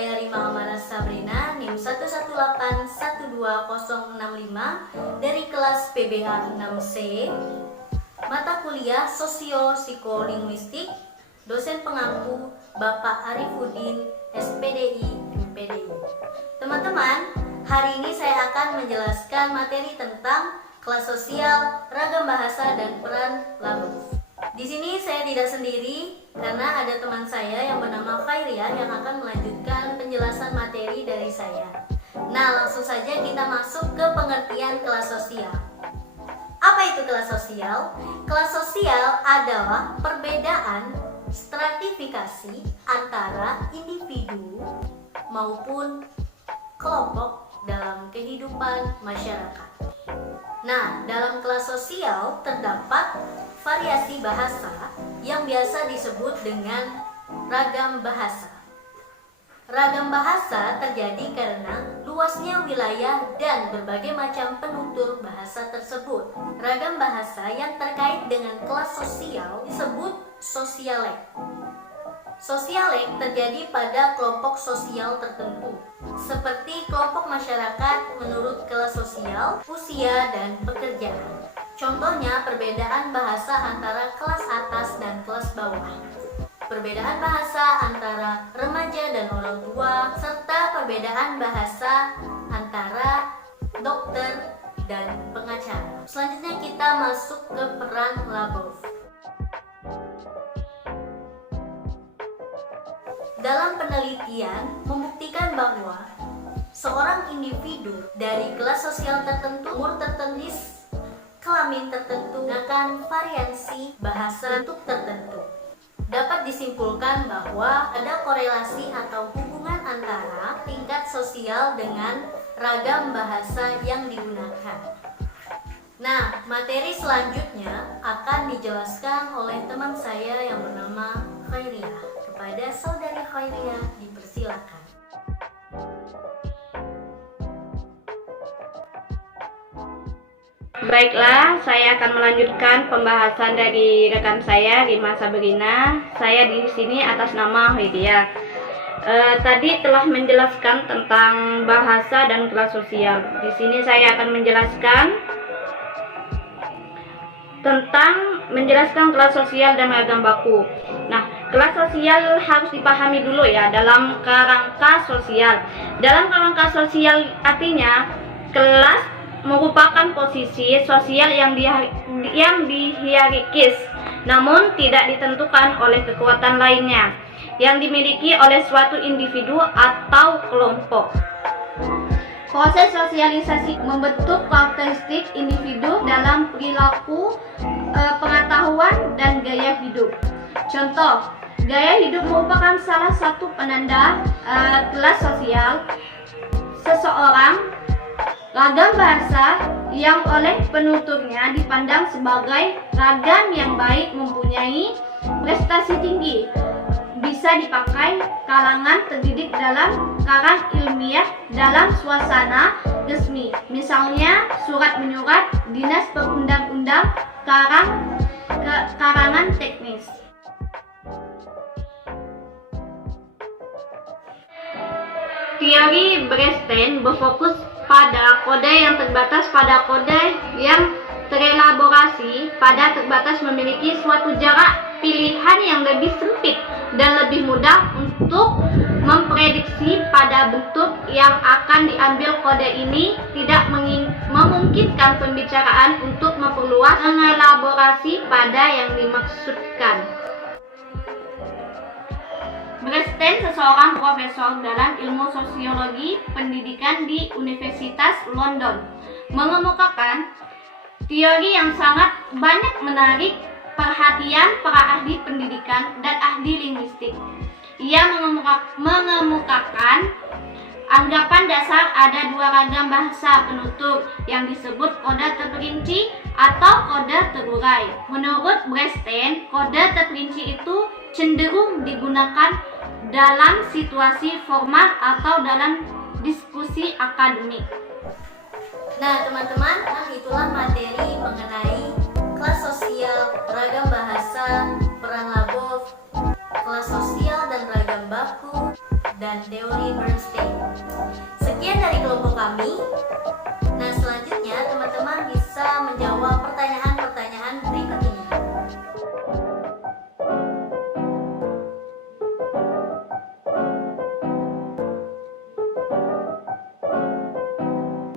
saya Rima Amara Sabrina, NIM 1181265 dari kelas PBH 6C, mata kuliah Sosio Psikolinguistik, dosen pengampu Bapak Arifuddin, SPDI, MPDI. Teman-teman, hari ini saya akan menjelaskan materi tentang kelas sosial, ragam bahasa, dan peran lagu. Di sini saya tidak sendiri karena ada teman saya yang bernama Khairia yang akan melanjutkan penjelasan materi dari saya. Nah, langsung saja kita masuk ke pengertian kelas sosial. Apa itu kelas sosial? Kelas sosial adalah perbedaan stratifikasi antara individu maupun kelompok dalam kehidupan masyarakat. Nah, dalam kelas sosial terdapat variasi bahasa yang biasa disebut dengan ragam bahasa. Ragam bahasa terjadi karena luasnya wilayah dan berbagai macam penutur bahasa tersebut. Ragam bahasa yang terkait dengan kelas sosial disebut sosialek. Sosialek terjadi pada kelompok sosial tertentu, seperti kelompok masyarakat menurut kelas sosial, usia, dan pekerjaan. Contohnya perbedaan bahasa antara kelas atas dan kelas bawah, perbedaan bahasa antara remaja dan orang tua, serta perbedaan bahasa antara dokter dan pengacara. Selanjutnya kita masuk ke peran Labov. Dalam penelitian membuktikan bahwa seorang individu dari kelas sosial tertentu, umur tertentu, kelamin tertentu, menggunakan variasi bahasa bentuk tertentu. Dapat disimpulkan bahwa ada korelasi atau hubungan antara tingkat sosial dengan ragam bahasa yang digunakan. Nah, materi selanjutnya akan dijelaskan oleh teman saya yang bernama Khairia. Kepada saudari Khairia, dipersilakan. Baiklah, saya akan melanjutkan pembahasan dari rekan saya, Rima Sabrina. Saya di sini atas nama Khairia. Tadi telah menjelaskan tentang bahasa dan kelas sosial. Di sini saya akan menjelaskan tentang kelas sosial dan ragam baku. Nah, kelas sosial harus dipahami dulu ya dalam kerangka sosial. Dalam kerangka sosial artinya kelas merupakan posisi sosial yang dihierarkis, namun tidak ditentukan oleh kekuatan lainnya yang dimiliki oleh suatu individu atau kelompok. Proses sosialisasi membentuk karakteristik individu dalam perilaku, pengetahuan, dan gaya hidup. Contoh, gaya hidup merupakan salah satu penanda kelas sosial seseorang. Ragam bahasa yang oleh penuturnya dipandang sebagai ragam yang baik mempunyai prestasi tinggi, bisa dipakai kalangan terdidik dalam karang ilmiah dalam suasana resmi, misalnya surat menyurat, dinas perundang-undang, karangan teknis. Teori Bernstein berfokus pada kode yang terbatas pada kode yang terelaborasi pada terbatas memiliki suatu jarak pilihan yang lebih sempit dan lebih mudah untuk memprediksi pada bentuk yang akan diambil. Kode ini tidak memungkinkan pembicaraan untuk memperluas mengelaborasi pada yang dimaksudkan. Bernstein, seseorang profesor dalam ilmu sosiologi pendidikan di Universitas London, mengemukakan teori yang sangat banyak menarik perhatian para ahli pendidikan dan ahli linguistik. Ia mengemukakan anggapan dasar ada dua ragam bahasa penutur yang disebut kode terperinci atau kode terurai. Menurut Bernstein, kode terperinci itu cenderung digunakan dalam situasi formal atau dalam diskusi akademik. Nah, teman-teman, itulah materi mengenai